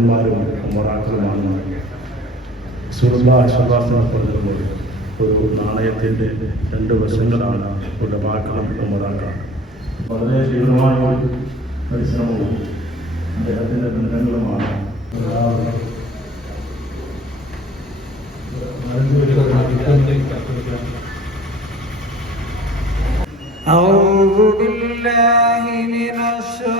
പണ്ഡിതന്മാരും മൊറാക്കളുമാണ് സുഹൃത ആശ്വാസനം പറഞ്ഞതുപോലെ ഒരു നാണയത്തിൻ്റെ രണ്ട് വശങ്ങളാണ് ഉലമാക്കളും മൊറാക്കളും വളരെ ദീർഘമായ ഒരു പരിശ്രമവും അദ്ദേഹത്തിൻ്റെ ബന്ധങ്ങളുമാണ് എല്ലാവരും أعوذ بالله من الشيطان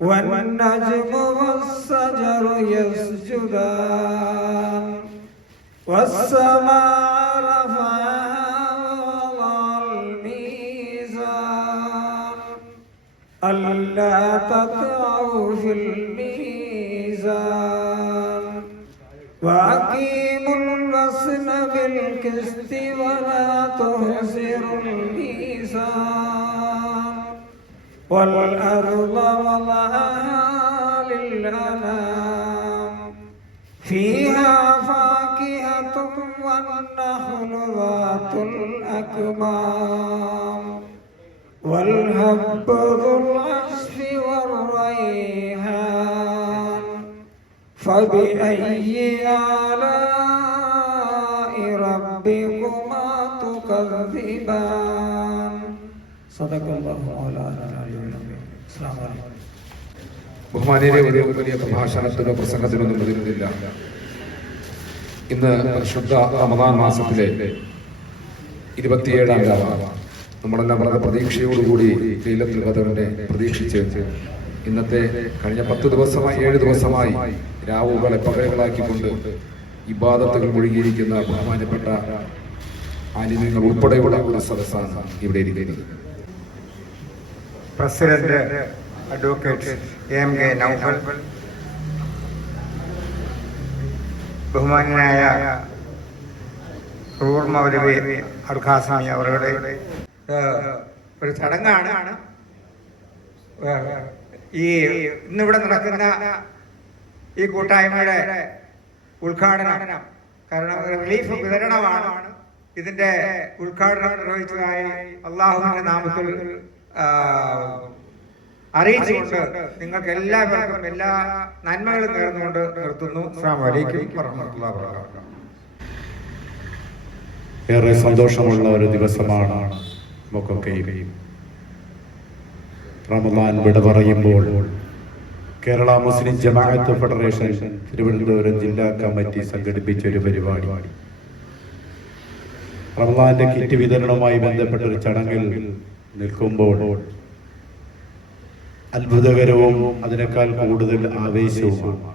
والنجم والشجر يسجدان. والسماء رفعها ووضع الميزان ألا تطغوا في الميزان. وأقيموا الوزن بالقسط ولا تخسروا الميزان. والأرض وضعها للأنام فيها فاكهة والنخل ذات الأكمام. والهب ذو العصف والريحان. فبأي آلاء ربكما تكذبان؟ ബഹുമാനിയുടെ ഒരു വലിയ പ്രഭാഷണത്തിനോ പ്രസംഗത്തിനൊന്നും വരുന്നില്ല ഇന്ന് പരിശുദ്ധ റമദാൻ മാസത്തിലെ ഇരുപത്തിയേഴാം രാവാണ്. നമ്മളെല്ലാം വളരെ പ്രതീക്ഷയോടുകൂടി ലീലത്തിൽ ബദറിനെ പ്രതീക്ഷിച്ച് ഇന്നത്തെ കഴിഞ്ഞ പത്ത് ദിവസമായി ഏഴ് ദിവസമായി രാവുകളെ പകലുകളാക്കിക്കൊണ്ട് ഇബാദത്തുകൾ മുഴുകിയിരിക്കുന്ന ബഹുമാനപ്പെട്ട ആലിമ്യങ്ങൾ ഉൾപ്പെടെയുള്ള സദസ്സാണ് ഇവിടെ ഇരിക്കുന്നത്. President advocate M K Naufal. ബഹുമാനായ റൂർ മൗലവി അർഖാസ്വാമി അവരുടെ ഒരു ചടങ്ങാണ്. ഈ ഇന്നിവിടെ നടക്കുന്ന ഈ കൂട്ടായ്മയുടെ ഉദ്ഘാടനം കാരണം റിലീഫ് വിതരണമാണ്. ഇതിന്റെ ഉദ്ഘാടനം നിർവഹിച്ചതായി അള്ളാഹുവിന്റെ നാമത്തിൽ അറിയിച്ചുകൊണ്ട് നിങ്ങൾക്ക് എല്ലാവർക്കും എല്ലാ നന്മകളും നേർന്നുകൊണ്ട് നിർത്തുന്നു. ഏറെ സന്തോഷമുള്ള ഒരു ദിവസമാണ് നമുക്കൊക്കെയും. റമദാൻ വിട പറയുമ്പോൾ കേരള മുസ്ലിം ജമാഅത്ത് ഫെഡറേഷൻ തിരുവനന്തപുരം ജില്ലാ കമ്മിറ്റി സംഘടിപ്പിച്ച ഒരു പരിപാടി. റമദാന്റെ കിറ്റ് വിതരണവുമായി ബന്ധപ്പെട്ട ഒരു ചടങ്ങിൽ നിൽക്കുമ്പോൾ അത്ഭുതകരവും അതിനേക്കാൾ കൂടുതൽ ആവേശവുമാണ്.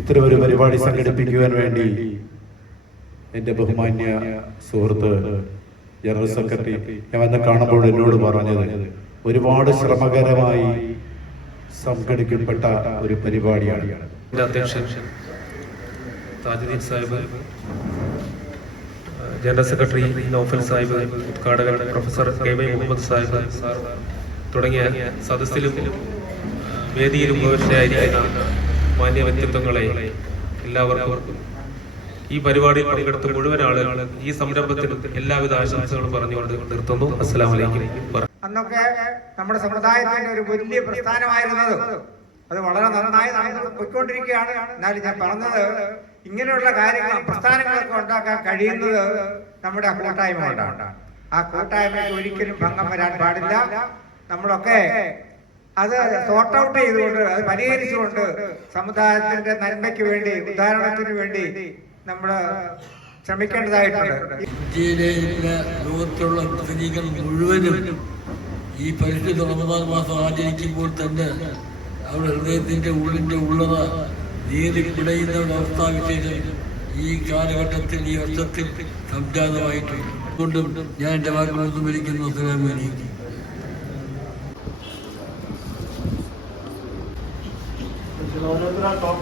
ഇത്തരം ഒരു പരിപാടി സംഘടിപ്പിക്കുവാൻ വേണ്ടി എന്റെ ബഹുമാന്യ സുഹൃത്ത് ജനറൽ സെക്രട്ടറി ഞാൻ വന്ന് കാണുമ്പോൾ എന്നോട് പറഞ്ഞത് ഒരുപാട് ശ്രമകരമായി സംഘടിക്കപ്പെട്ട ഒരു പരിപാടിയാണ്. അധ്യക്ഷൻ Tajuddeen Sahib. General secretary Naufal Sahib ഉദ്ഘാടകൻ professor K Y Muhammad Sahib sir തുടങ്ങിയ സദസ്സിലും വേദിയിലും ഉപവിഷ്ടയായിരിക്കുന്ന മാന്യ വ്യക്തിത്വങ്ങളെ എല്ലാവർക്കും ഈ പരിപാടിയിൽ പങ്കെടുത്ത മുഴുവൻ ആളുകൾ ഈ സംരംഭത്തിന് എല്ലാവിധ ആശംസകളും പറഞ്ഞുകൊണ്ട് നിർത്തുന്നു. അസ്സലാം വലൈക്കും അന്നൊക്കെ നമ്മുടെ സമുദായത്തിന്റെ ഒരു വലിയ പ്രസ്ഥാനമായിരുന്നത്. അത് വളരെ നന്നായി നടന്നു പോയിക്കൊണ്ടിരിക്കുകയാണ്. എന്നാലും ഞാൻ പറഞ്ഞത് ഇങ്ങനെയുള്ള കാര്യങ്ങൾ പ്രസ്ഥാനങ്ങളൊക്കെ ഉണ്ടാക്കാൻ കഴിയുന്നത് നമ്മുടെ കൂട്ടായ്മ കൊണ്ടാണ്. ആ കൂട്ടായ്മയ്ക്ക് ഒരിക്കലും ഭംഗം വരാൻ പാടില്ല. നമ്മളൊക്കെ അത് സോർട്ട് ഔട്ട് ചെയ്തുകൊണ്ട് അത് പരിഹരിച്ചുകൊണ്ട് സമുദായത്തിന്റെ നന്മയ്ക്ക് വേണ്ടി ഉദാഹരണത്തിന് വേണ്ടി നമ്മൾ ശ്രമിക്കേണ്ടതായിട്ടുണ്ട്. ഇന്ത്യയിലെ ഇന്ന് മുഴുവനും ഈ പരിശുദ്ധ റമദാൻ മാസം ആചരിക്കുമ്പോൾ തന്നെ അവരുടെ ഹൃദയത്തിന്റെ ഉള്ളിന്റെ ഉള്ളത നീതി പിടയുന്ന ഒരു അവസ്ഥാവിശേഷം ഈ കാലഘട്ടത്തിൽ ഈ വർഷത്തിൽ സംജാതമായിട്ടുണ്ട്. കൊണ്ടും ഞാൻ എന്റെ വാക്കുകളൊന്നും വിളിക്കുന്നു ടോക്കൺ